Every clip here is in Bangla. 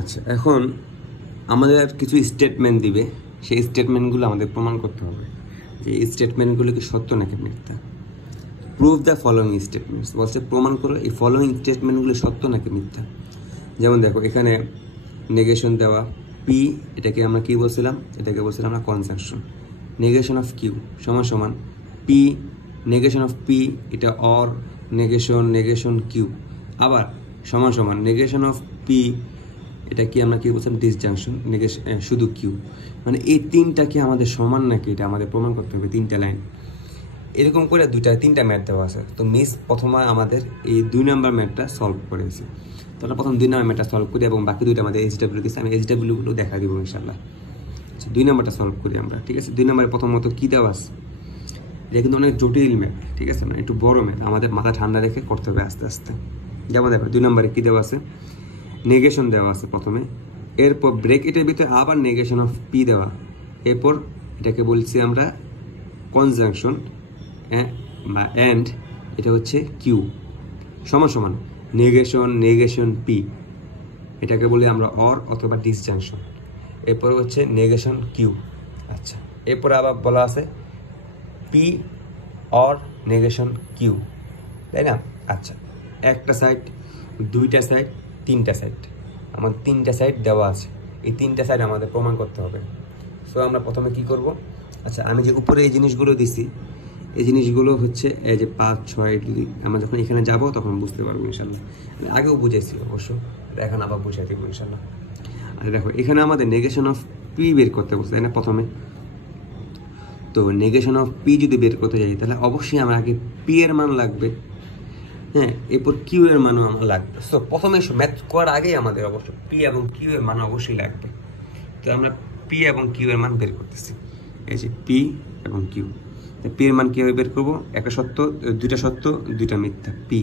আচ্ছা, এখন আমাদের কিছু স্টেটমেন্ট দিবে, সেই স্টেটমেন্টগুলো আমাদের প্রমাণ করতে হবে যে এই স্টেটমেন্টগুলো কি সত্য নাকি মিথ্যা। প্রুভ দ্য ফলোয়িং স্টেটমেন্টস, বলছে প্রমাণ করো এই ফলোয়িং স্টেটমেন্টগুলো সত্য নাকি মিথ্যা। যেমন দেখো এখানে নেগেশন দেওয়া পি, এটাকে আমরা কি বলছিলাম, এটাকে বলছিলাম আমরা কনজাংশন। নেগেশন অফ কিউ সমান সমান পি নেগেশন অফ পি, এটা অর নেগেশন কিউ, আবার সমান সমান নেগেশন অফ পি, এটা কি আমরা কি বলছিলাম ডিসজাংশন নেগেশন শুধু কিউ। মানে এই তিনটা কি আমাদের সমান নাকি, এটা আমাদের প্রমাণ করতে হবে। তিনটা লাইন এরকম করে তিনটা ম্যাথ দেওয়া আছে। তো মিস প্রথমে আমাদের এই 2 নম্বর ম্যাথটা সলভ করেছি। তো আমরা প্রথম 2 নম্বর ম্যাথটা সলভ করি এবং বাকি দুইটা আমাদের এইচডাব্লিউ দিচ্ছে, আমি এইচডাব্লিউগুলো দেখা দিব ইনশাল্লাহ। আচ্ছা, 2 নম্বরটা সলভ করি আমরা, ঠিক আছে। 2 নম্বরে প্রথমত কী দেওয়া আছে, এটা কিন্তু অনেক জটিল ম্যাথ, ঠিক আছে, মানে একটু বড় ম্যাথ, আমাদের মাথা ঠান্ডা রেখে করতে হবে আস্তে আস্তে। যেমন দেখো 2 নম্বরে কী দেওয়া আছে, নেগেশন দেওয়া আছে প্রথমে, এরপর ব্রেকেটের ভিতরে আবার নেগেশন অফ পি দেওয়া, এরপর এটাকে বলছি আমরা কনজাংশন বা অ্যান্ড, এটা হচ্ছে কিউ সমান সমান নেগেশন পি, এটাকে বলি আমরা অর অথবা ডিসজাংশন, এরপর হচ্ছে নেগেশন কিউ। আচ্ছা, এরপরে আবার বলা আছে পি অর নেগেশন কিউ, তাই না। আচ্ছা, একটা সাইড, দুইটা সাইড, তিনটা সাইড, আমাদের তিনটা সাইড দেওয়া আছে। এই তিনটা সাইড আমাদের প্রমাণ করতে হবে। সো আমরা প্রথমে কি করব, আচ্ছা আমি যে উপরে এই জিনিসগুলো দিছি, এই জিনিসগুলো হচ্ছে এই যে 5, 6 আমরা যখন এখানে যাব তখন বুঝতে পারবো ইনশাল্লাহ। আমি আগেও বুঝাইছি অবশ্য, এখন আবার বুঝাই দেবো ইনশাল্লাহ। আচ্ছা দেখো এখানে আমাদের নেগেশন অফ পি বের করতে বলছে, তাই না প্রথমে। তো নেগেশন অফ পি যদি বের করতে যাই তাহলে অবশ্যই আমার আগে পি এর মান লাগবে, হ্যাঁ, এরপর কিউ এর মানও আমার লাগবে। সো প্রথমে ম্যাথ করার আগেই আমাদের অবশ্য পি এবং কিউ এর মান অবশ্যই লাগবে। তো আমরা পি এবং কিউ এর মান বের করতেছি, এই যে পি এবং কিউ। পি এর মান কীভাবে বের করবো, একটা সত্য, দুইটা সত্য, দুইটা মিথ্যা। পি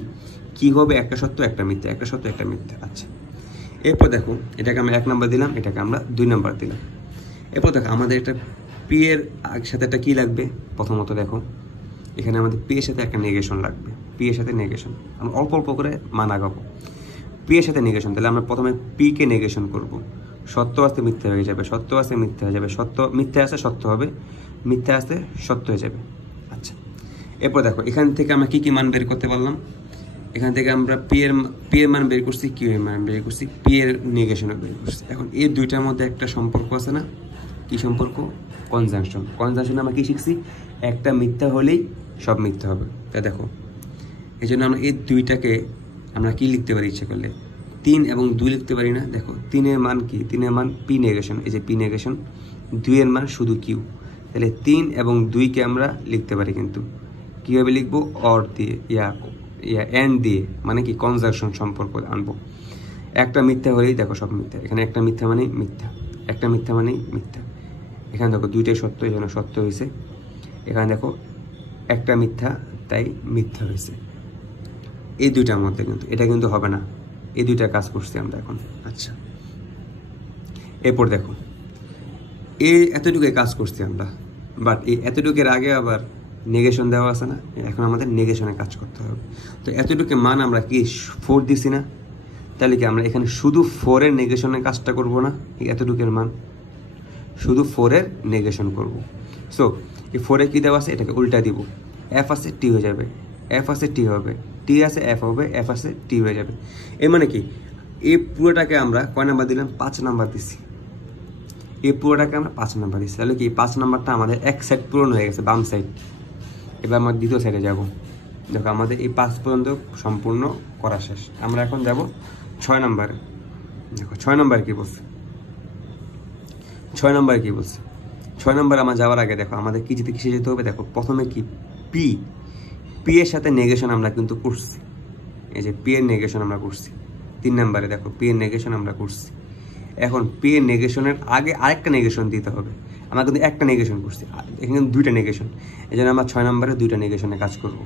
কি হবে, একটা সত্য একটা মিথ্যা, একটা সত্য একটা মিথ্যা। আচ্ছা, এরপর দেখো এটাকে আমরা 1 নম্বর দিলাম, এটাকে আমরা 2 নম্বর দিলাম। এরপর দেখো আমাদের এটা পি এর সাথে একটা কী লাগবে, প্রথমত দেখো এখানে আমাদের পি এর সাথে একটা নেগেশন লাগবে, পি এর সাথে নেগেশন। আমরা অল্প অল্প করে মান আগাবো। পি এর সাথে নেগেশন, তাহলে আমরা প্রথমে পি কে নেগেশন করব। সত্য আসতে মিথ্যা হয়ে যাবে, সত্য আসতে মিথ্যা হয়ে যাবে, সত্য মিথ্যা আসতে সত্য হবে, মিথ্যা আসতে সত্য হয়ে যাবে। আচ্ছা, এরপর দেখো এখান থেকে আমরা কি কি মান বের করতে পারলাম, এখান থেকে আমরা পি এর মান বের করছি, কিউ এর মান বের করছি, পি এর নেগেশনও বের করছি। এখন এই দুইটার মধ্যে একটা সম্পর্ক আছে না, কি সম্পর্ক, কনজাংশন। কনজাংশনে আমরা কি শিখছি, একটা মিথ্যা হলেই সব মিথ্যা হবে। তাই দেখো এই জন্য আমরা এই দুইটাকে আমরা কি লিখতে পারি ইচ্ছা করলে, 3 এবং 2 লিখতে পারি না। দেখো 3 এর মান কি, 3 এর মান পি নেগেশন, এই যে পি নেগেশন, 2 এর মান শুধু কিউ। তাহলে 3 এবং 2কে আমরা লিখতে পারি, কিন্তু কীভাবে লিখবো, অর দিয়ে অ্যান্ড দিয়ে, মানে কি কনজাংশন সম্পর্ক আনবো। একটা মিথ্যা হলেই দেখো সব মিথ্যা, এখানে একটা মিথ্যা মানেই মিথ্যা, একটা মিথ্যা মানেই মিথ্যা। এখানে দেখো দুইটাই সত্য, এখানে সত্য হয়েছে, এখানে দেখো একটা মিথ্যা তাই মিথ্যা হয়েছে। এই দুইটার মধ্যে কিন্তু এটা কিন্তু হবে না, এই দুইটা কাজ করছি আমরা এখন। আচ্ছা, এরপর দেখো এই এতটুকু কাজ করছি আমরা, বাট এই এতটুকুর আগে আবার নেগেশন দেওয়া আছে না, এখন আমাদের নেগেশনে কাজ করতে হবে। তো এতটুকু মান আমরা কি 4 দিছি না, তাহলে কি আমরা এখানে শুধু 4 এর নেগেশনের কাজটা করব না, এই এতটুকুর মান শুধু 4 এর নেগেশন করব। সো এই 4 এ কি দেওয়া আছে, এটাকে উল্টা দিব, এফ আছে টি হয়ে যাবে, এফ আছে টি হবে, টি আছে এফ হবে, এফ আছে টি হয়ে যাবে। এর মানে কি, এই পুরোটাকে আমরা কয় নাম্বার দিলাম, 5 নাম্বার দিছি। এই পুরোটাকে আমরা 5 নাম্বার দিচ্ছি, তাহলে কি 5 নাম্বারটা আমাদের এক সাইড পূরণ হয়ে গেছে, বাম সাইড। এবার আমরা দ্বিতীয় সাইডে যাব। দেখো আমাদের এই 5 পর্যন্ত সম্পূর্ণ করা শেষ। আমরা এখন যাব 6 নাম্বারে। দেখো 6 নাম্বার কি বলছে, 6 নাম্বার কি বলছে, 6 নাম্বার আমার যাওয়ার আগে দেখো আমাদের কি কিসে যেতে হবে। দেখো প্রথমে কি পি এর সাথে নেগেশন আমরা কিন্তু করছি, এই যে পি এর নেগেশন আমরা করছি। 3 নাম্বারে দেখো পি এর নেগেশন আমরা করছি। এখন পি এর নেগেশনের আগে আরেকটা নেগেশন দিতে হবে, আমরা কিন্তু একটা নেগেশন করছি, এখানে 2টা নেগেশন, এই জন্য আমরা 6 নাম্বারে 2টা নেগেশনে কাজ করব।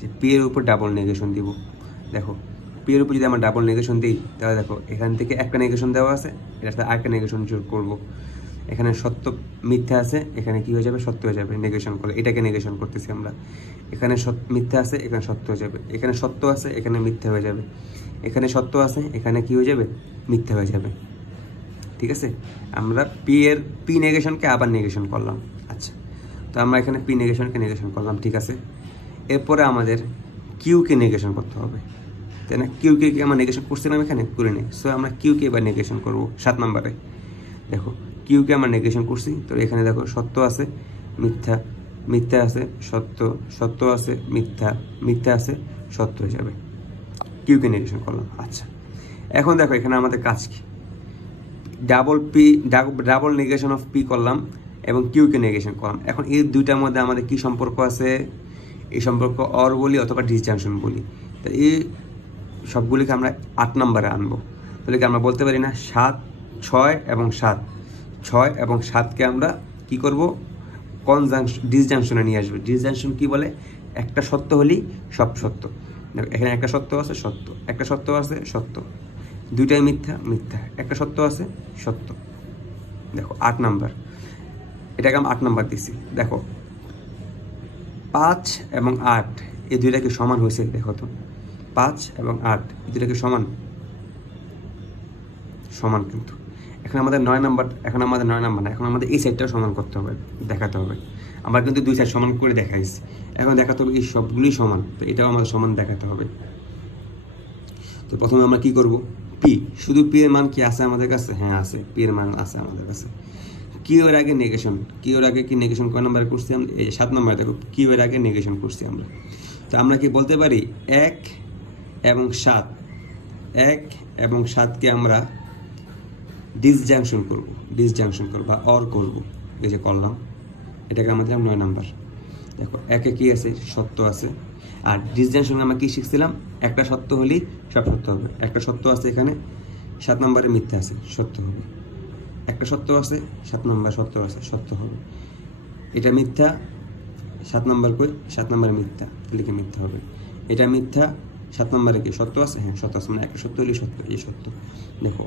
যে পি এর উপর ডাবল নেগেশন দিব। দেখো পি এর উপর যদি আমরা ডাবল নেগেশন দিই, তাহলে দেখো এখান থেকে একটা নেগেশন দেওয়া আছে, এটার সাথে আরেকটা নেগেশন যোগ করব। এখানে সত্য মিথ্যা আছে, এখানে কি হয়ে যাবে, সত্য হয়ে যাবে নেগেশন করলে, এটাকে নেগেশন করতেছি আমরা। এখানে মিথ্যা আছে, এখানে সত্য হয়ে যাবে, এখানে সত্য আছে, এখানে মিথ্যা হয়ে যাবে, এখানে সত্য আছে, এখানে কি হয়ে যাবে, মিথ্যা হয়ে যাবে। ঠিক আছে, আমরা পি নেগেশনকে আবার নেগেশন করলাম। আচ্ছা, তো আমরা এখানে পি নেগেশনকে নেগেশন করলাম। ঠিক আছে, এরপরে আমাদের কিউকে নেগেশন করতে হবে, তাই না? কিউকে আমরা নেগেশন করছিলাম, এখানে করে নিই। সো আমরা কিউকে এবার নেগেশন করবো 7 নম্বরে। দেখো কিউকে আমরা নেগেশন করছি, তো এখানে দেখো সত্য আছে, মিথ্যা, মিথ্যা আছে, সত্য, সত্য আছে, মিথ্যা, মিথ্যা আছে, সত্য হয়ে যাবে। কিউকে নেগেশন করলাম। আচ্ছা, এখন দেখো এখানে আমাদের কাজ কি, ডাবল নেগেশন অফ পি করলাম এবং কিউকে নেগেশন করলাম। এখন এই দুইটার মধ্যে আমাদের কি সম্পর্ক আছে? এই সম্পর্ক অর বলি অথবা ডিসজাংশন বলি। তো এই সবগুলিকে আমরা 8 নম্বরে আনবো। তাহলে কি আমরা বলতে পারি না 7, 6 এবং 7, 6 এবং 7কে আমরা কি করব? ডিসজাংশনে নিয়ে আসবো। ডিসজাংশন কি বলে? একটা সত্য হলেই সব সত্য। এখানে একটা সত্য আছে, সত্য, একটা সত্য আছে, সত্য, দুইটাই মিথ্যা, মিথ্যা, একটা সত্য আছে, সত্য। দেখো 8 নাম্বার, এটাকে আমি 8 নাম্বার দিছি। দেখো 5 এবং 8 এই দুইটাকে সমান হয়েছে। দেখো তো 5 এবং 8 এই দুইটাকে সমান, সমান কিন্তু এখন আমাদের 9 নাম্বার, এখন আমাদের 9 নাম্বার না, এখন আমাদের এই সাইডটাও সমান করতে হবে, দেখাতে হবে। আমরা কিন্তু দুই সাইড সমান করে দেখাইছি, এখন দেখাতে হবে এই সবগুলোই সমান, তো এটাও আমাদের সমান দেখাতে হবে। তো প্রথমে আমরা কি করব? পি, শুধু পি এর মান কি আছে আমাদের কাছে? হ্যাঁ আছে, পি এর মান আছে আমাদের কাছে। কিউ এর আগে নেগেশন, কিউ এর আগে কি নেগেশন কয় নাম্বার করছি আমরা? এই 7 নাম্বার। দেখো কিউ এর আগে নেগেশন করছি আমরা। তো আমরা কি বলতে পারি 1 এবং 7, 1 এবং 7কে আমরা ডিসজাংশন করব, ডিসজাংশন করব বা অর করব। এই যে করলাম, এটাকে আমরা দিলাম 9 নাম্বার। দেখো একে কি আছে? সত্য আছে। আর ডিসজাংশন আমরা কি শিখছিলাম? একটা সত্য হলেই সব সত্য হবে। একটা সত্য আছে এখানে, 7 নম্বরে মিথ্যা আছে, সত্য হবে। একটা সত্য আছে, 7 নম্বর সত্য আছে, সত্য হবে। এটা মিথ্যা, 7 নম্বর কই? 7 নম্বরে মিথ্যা, তাহলে কি মিথ্যা হবে। এটা মিথ্যা, 7 নম্বরে কি সত্য আছে? হ্যাঁ সত্য আছে, মানে একটা সত্য হলেই সত্য, এই সত্য। দেখো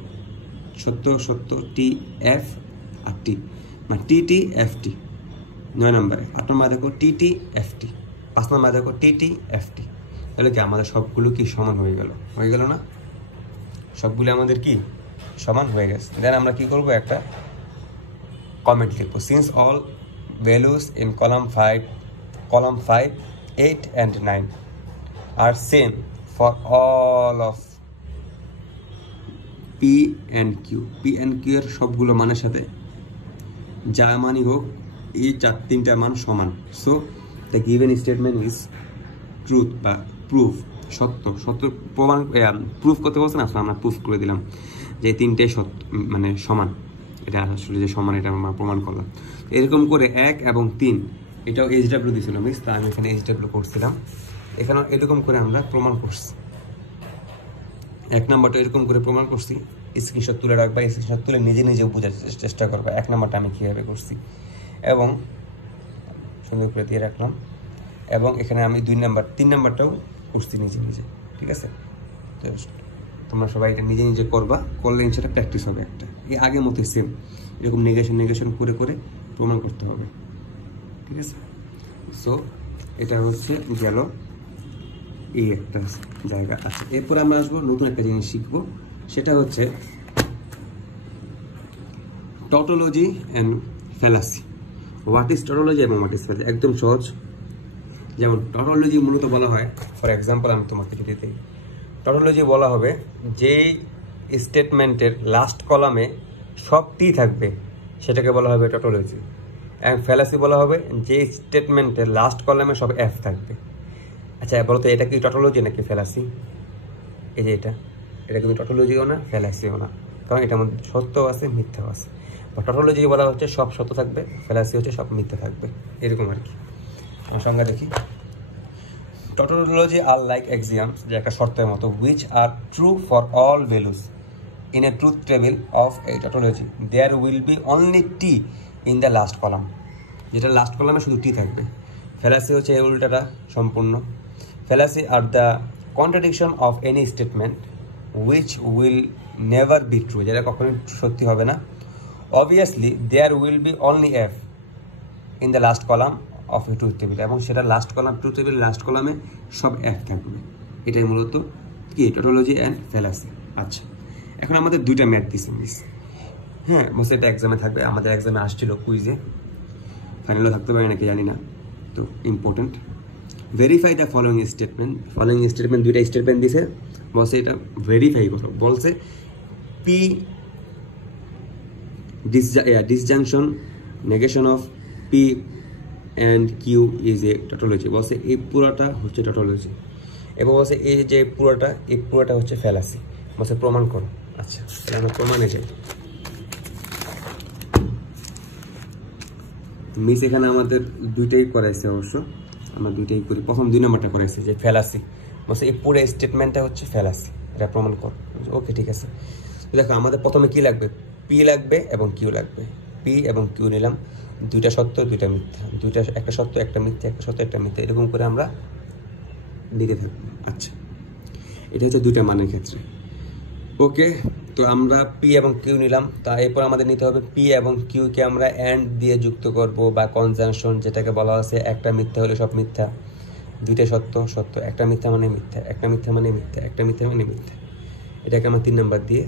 সত্য, সত্য, টি এফ আর টি, মানে টি টি এফ টি 9 নম্বরে। 8 নম্বরে দেখো টি টি এফ টি, 5 নম্বরে দেখো টি টি এফ টি। তাহলে কি আমাদের সবগুলো কি সমান হয়ে গেল? হয়ে গেল না? সবগুলো আমাদের কি সমান হয়ে গেছে। দেন আমরা কি করব? একটা কমেন্ট লিখবো, since all values in column 5, 8 and 9 are same for all of P and Q. P and Q এর সবগুলো মানের সাথে যা মানই হোক, এই 3টা মান সমান। So the given statement is truth বা প্রুফ, সত্য। সত্য প্রমাণ, প্রুফ করতে বলছে না, আমরা প্রুফ করে দিলাম যে 3টাই সত্য, মানে সমান। এটা আসলে যে সমান, এটা আমরা প্রমাণ করলাম। এরকম করে 1 এবং 3, এটাও HW দিয়েছিল মিস, তা আমি এখানে HW করছিলাম। এখানে এরকম করে আমরা প্রমাণ করছি। 1 নাম্বারটা এরকম করে প্রমাণ করছি। স্ক্রিনশট তুলে রাখবা, স্ক্রিনশট তুলে নিজে নিজে বোঝার চেষ্টা করবা 1 নাম্বারটা আমি কীভাবে করছি, এবং সুন্দর করে দিয়ে রাখলাম। এবং এখানে আমি 2 নাম্বার 3 নাম্বারটাও করছি নিজে নিজে। ঠিক আছে, তো তোমরা সবাই এটা নিজে নিজে করবা, করলে সেটা প্র্যাকটিস হবে একটা। এই আগের মতো সেম এরকম নেগেশন করে করে প্রমাণ করতে হবে। ঠিক আছে, সো এটা হচ্ছে গেল এই একটা জায়গা। আচ্ছা, এরপরে আমরা আসবো নতুন একটা জিনিস শিখবো, সেটা হচ্ছে tautology and fallacy. What is tautology এবং হোয়াট ইজ ফ্যালাসি? একদম সহজ। যেমন টটোলজি মূলত বলা হয়, ফর এক্সাম্পল আমি তোমাকে যদি দিই, টটোলজি বলা হবে যে স্টেটমেন্টের লাস্ট কলামে সব টি থাকবে সেটাকে বলা হবে টটোলজি। অ্যান্ড ফ্যালাসি বলা হবে যে স্টেটমেন্টের লাস্ট কলামে সব এফ থাকবে। আচ্ছা বলো তো, এটা কি টটোলজি নাকি ফ্যালাসি? এই যে এটা কিন্তু টটোলজিও না, ফ্যালাসিও না, কারণ এটার মধ্যে সত্যও আছে, মিথ্যাও আছে। বা টটোলজি বলা হচ্ছে সব সত্য থাকবে, ফ্যালাসি হচ্ছে সব মিথ্যা থাকবে, এরকম আর কি। সংজ্ঞা দেখি, টটোলজি আর লাইক এক্সিয়ামস, যে একটা শর্তের মতো, which are true for all values in a truth table of a tautology. There will be only t in the last column, যেটা লাস্ট কলামে শুধু টি থাকবে। ফ্যালাসি হচ্ছে এই উল্টাটা সম্পূর্ণ। Fallacy are the contradiction of any statement which will never be true, যেটা কখনোই সত্যি হবে না। Obviously there will be only f in the last column of A truth table, এবং সেটা last column, truth table last কলামে সব এফ থাকবে। এটাই মূলত কি টটোলজি অ্যান্ড ফ্যালাসি। আচ্ছা, এখন আমাদের দুইটা ম্যাথ দিছে মিস, হ্যাঁ বলছে এটা এক্সামে থাকবে, আমাদের এক্সামে আসছিল কুইজে, ফাইনালও থাকতে পারে নাকি জানি না, তো important. Verify the following statement, following statement দুইটা স্টেটমেন্ট দিছে, বলছে এটা ভেরিফাই করো। বলছে p disjunction negation of p and q is a tautology, বলছে এই পুরোটা হচ্ছে টটোলজি। এবার বলছে এই যে পুরোটা, এই পুরোটা হচ্ছে ফ্যালাসি, বলছে প্রমাণ করো। আচ্ছা তাহলে আমরা প্রমাণে যাই। মিস এখানে আমাদের দুইটাই করাইছে, অবশ্য আমরা দুইটাই করি। প্রথম 2 নম্বরটা করাইছে যে ফ্যালাসি, বলছে এই পুরো স্টেটমেন্টটা হচ্ছে ফ্যালাসি, এটা প্রমাণ কর। ওকে ঠিক আছে, দেখো আমাদের প্রথমে কি লাগবে, পি লাগবে এবং কিউ লাগবে। পি এবং কিউ নিলাম, দুইটা সত্য দুইটা মিথ্যা, দুইটা একটা সত্য একটা মিথ্যা, একটা সত্য একটা মিথ্যা, এরকম করে আমরা লিখে থাকবো। আচ্ছা এটা হচ্ছে দুইটা মানের ক্ষেত্রে। ওকে, তো আমরা পি এবং কিউ নিলাম, তা এরপর আমাদের নিতে হবে পি এবং কিউকে আমরা অ্যান্ড দিয়ে যুক্ত করব বা কনজাংশন, যেটাকে বলা আছে একটা মিথ্যা হলে সব মিথ্যা, দুইটা সত্য সত্য, একটা মিথ্যা মানে মিথ্যা, একটা মিথ্যা মানে মিথ্যা, একটা মিথ্যা মানে মিথ্যা, এটাকে আমরা 3 নম্বর দিয়ে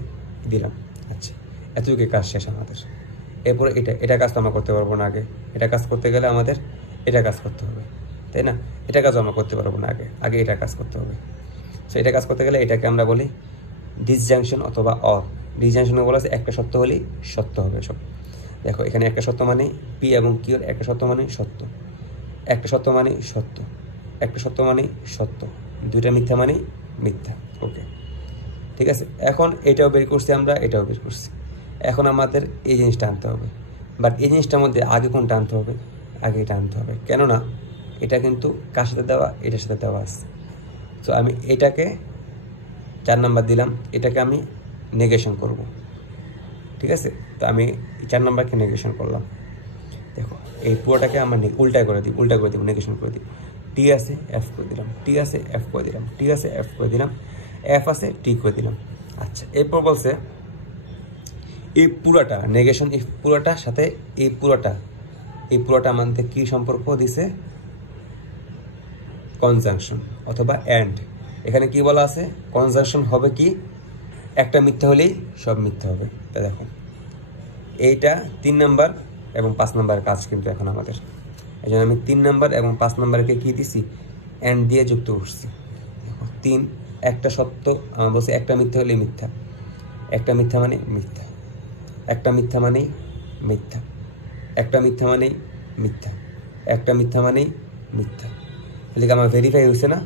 দিলাম। আচ্ছা এতটুকু কাজ শেষ আমাদের। এরপরে এটা কাজ তো আমরা করতে পারবো না আগে, এটা কাজ করতে গেলে আমাদের এটা কাজ করতে হবে, তাই না? এটা কাজও আমরা করতে পারবো না আগে এটা কাজ করতে হবে। সো এটা কাজ করতে গেলে এটাকে আমরা বলি ডিসজাংশন অথবা অর। ডিসজাংশনে বলা আছে একটা সত্য হলেই সত্য হবে সব। দেখো এখানে একটা সত্য মানে পি এবং কিউর একটা সত্য মানে সত্য, একটা সত্য মানে সত্য, একটা সত্য মানে সত্য, দুইটা মিথ্যা মানে মিথ্যা। ওকে ঠিক আছে, এখন এটাও বের করছি আমরা, এটাও বের করছি। এখন আমাদের এই জিনিসটা আনতে হবে, বাট এই জিনিসটার মধ্যে আগে কোনটা আনতে হবে, আগে এটা আনতে হবে, কেননা এটা কিন্তু কার সাথে দেওয়া, এটার সাথে দেওয়া আছে। তো আমি এটাকে 4 নাম্বার দিলাম, এটাকে আমি নেগেশন করব, ঠিক আছে? তো আমি 4 নাম্বারকে নেগেশন করলাম। দেখো এই পুরোটাকে আমরা উল্টা করে দিই, নেগেশন করে দিই। টি আছে এফ করে দিলাম, টি আছে এফ করে দিলাম, টি আছে এফ করে দিলাম, এফ আছে টি করে দিলাম। আচ্ছা এরপর বলছে এই পুরোটা নেগেশন, এই পুরোটার সাথে এই পুরোটা আমাদের কি সম্পর্ক দিছে, কনজাংশন অথবা অ্যান্ড। এখানে কি বলা আছে, কনজাংশন হবে কি, একটা মিথ্যা হলেই সব মিথ্যা হবে। তা দেখো এইটা 3 নাম্বার এবং 5 নাম্বারের কাজ কিন্তু এখন আমাদের, এই জন্য আমি 3 নাম্বার এবং 5 নাম্বারকে কি দিছি, অ্যান্ড দিয়ে যুক্ত করছি। দেখো 3 একটা সত্য, আমার বলছে একটা মিথ্যা হলেই মিথ্যা, একটা মিথ্যা মানে মিথ্যা, একটা মিথ্যা মানেই মিথ্যা, একটা মিথ্যা মানেই মিথ্যা, একটা মিথ্যা মানেই মিথ্যা। তাহলে কি আমার ভেরিফাই হয়েছে না,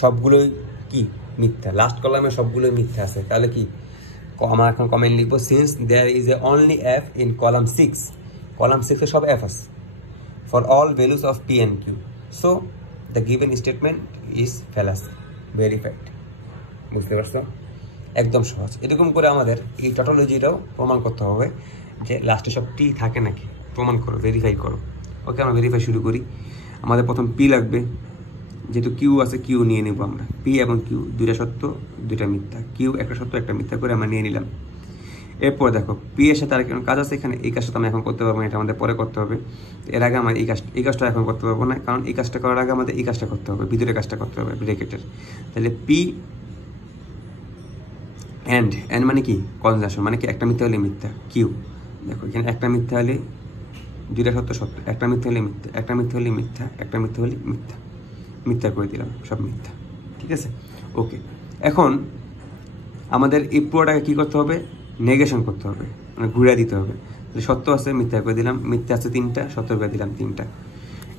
সবগুলোই কি মিথ্যা, লাস্ট কলামে সবগুলোই মিথ্যা আছে। তাহলে কি আমরা এখন কমেন্ট লিখবো, since there is a only F in column 6, column 6 এ সব এফ আছে for all values of p and q, so the given statement is fallacy, verified. বুঝতে পারছো, একদম সহজ। এরকম করে আমাদের এই টটোলজিটাও প্রমাণ করতে হবে যে লাস্টে সব টি থাকে নাকি, প্রমাণ করো, ভেরিফাই করো। ওকে আমরা ভেরিফাই শুরু করি। আমাদের প্রথম পি লাগবে, যেহেতু কিউ আছে কিউ নিয়ে নেব আমরা। পি এবং কিউ দুইটা সত্য দুইটা মিথ্যা, কিউ একটা সত্য একটা মিথ্যা করে আমরা নিয়ে নিলাম। এরপর দেখো পি এর সাথে আর কোনো কাজ আছে এখানে, এই কাজটা তো আমি এখন করতে পারবো না, এটা আমাদের পরে করতে হবে। এর আগে আমার এই কাজটা এখন করতে পারবো না, কারণ এই কাজটা করার আগে আমাদের এই কাজটা করতে হবে, ভিতরে কাজটা করতে হবে ব্র্যাকেটের। তাহলে পি অ্যান্ড মানে কি, কনজাংশন মানে কি একটা মিথ্যা হলে মিথ্যা। কিউ দেখো এখানে একটা মিথ্যা হলে দুইটা সত্য সত্য, একটা মিথ্যা হলে মিথ্যা, একটা মিথ্যা হলে মিথ্যা, একটা মিথ্যা হলে মিথ্যা, মিথ্যা করে দিলাম, সব মিথ্যা। ঠিক আছে, ওকে। এখন আমাদের এই পুরোটাকে কী করতে হবে, নেগেশন করতে হবে, মানে ঘুরে দিতে হবে। সত্য আছে মিথ্যা করে দিলাম, মিথ্যা আছে 3টা, সত্য করে দিলাম 3টা।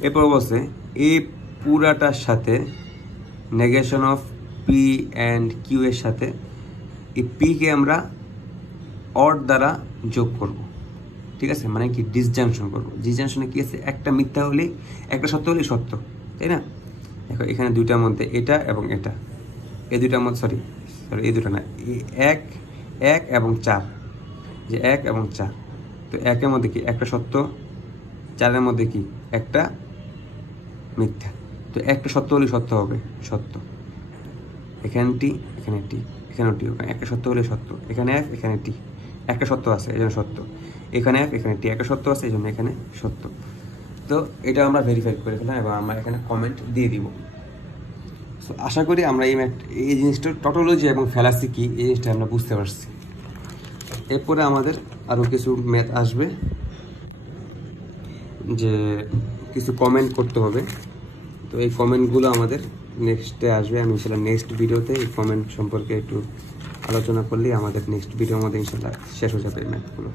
এরপর বলছে এই পুরাটার সাথে negation of p and q এর সাথে এই পিকে আমরা অর দ্বারা যোগ করব। ঠিক আছে, মানে কি ডিসজাংশন করব। ডিসজাংশনে কি আছে, একটা মিথ্যা হলেই একটা সত্য হলেই সত্য, তাই না? দেখো এখানে দুইটার মধ্যে এটা এবং এটা, এই দুইটার মধ্যে সরি এই দুটো না, এক এবং 4, যে 1 এবং 4, তো 1-এর মধ্যে কি একটা সত্য, 4-এর মধ্যে কি একটা মিথ্যা। তো একটা সত্য হলেই সত্য হবে সত্য, এখানে টি এখানে টি এখানেও টি, ওখানে একটা সত্য হলে সত্য, এখানে এফ এখানে টি, একটা সত্য আছে এই জন্য সত্য, এখানে এফ এখানে টি, একটা সত্য আছে এই জন্য এখানে সত্য। তো এটা আমরা ভেরিফাই করে ফেলাম এবং আমরা এখানে কমেন্ট দিয়ে দিব। সো আশা করি আমরা এই জিনিসটার টটোলজি এবং ফ্যালাসি কি এই জিনিসটা আমরা বুঝতে পারছি। এরপরে আমাদের আরও কিছু ম্যাথ আসবে, যে কিছু কমেন্ট করতে হবে। তো এই কমেন্টগুলো আমাদের নেক্সটে আসবে। আমি ইনশাল্লাহ নেক্সট ভিডিওতে এই কমেন্ট সম্পর্কে একটু আলোচনা করলেই আমাদের নেক্সট ভিডিওর মধ্যে ইনশাল্লাহ শেষ হয়ে যাবে ম্যাথগুলো।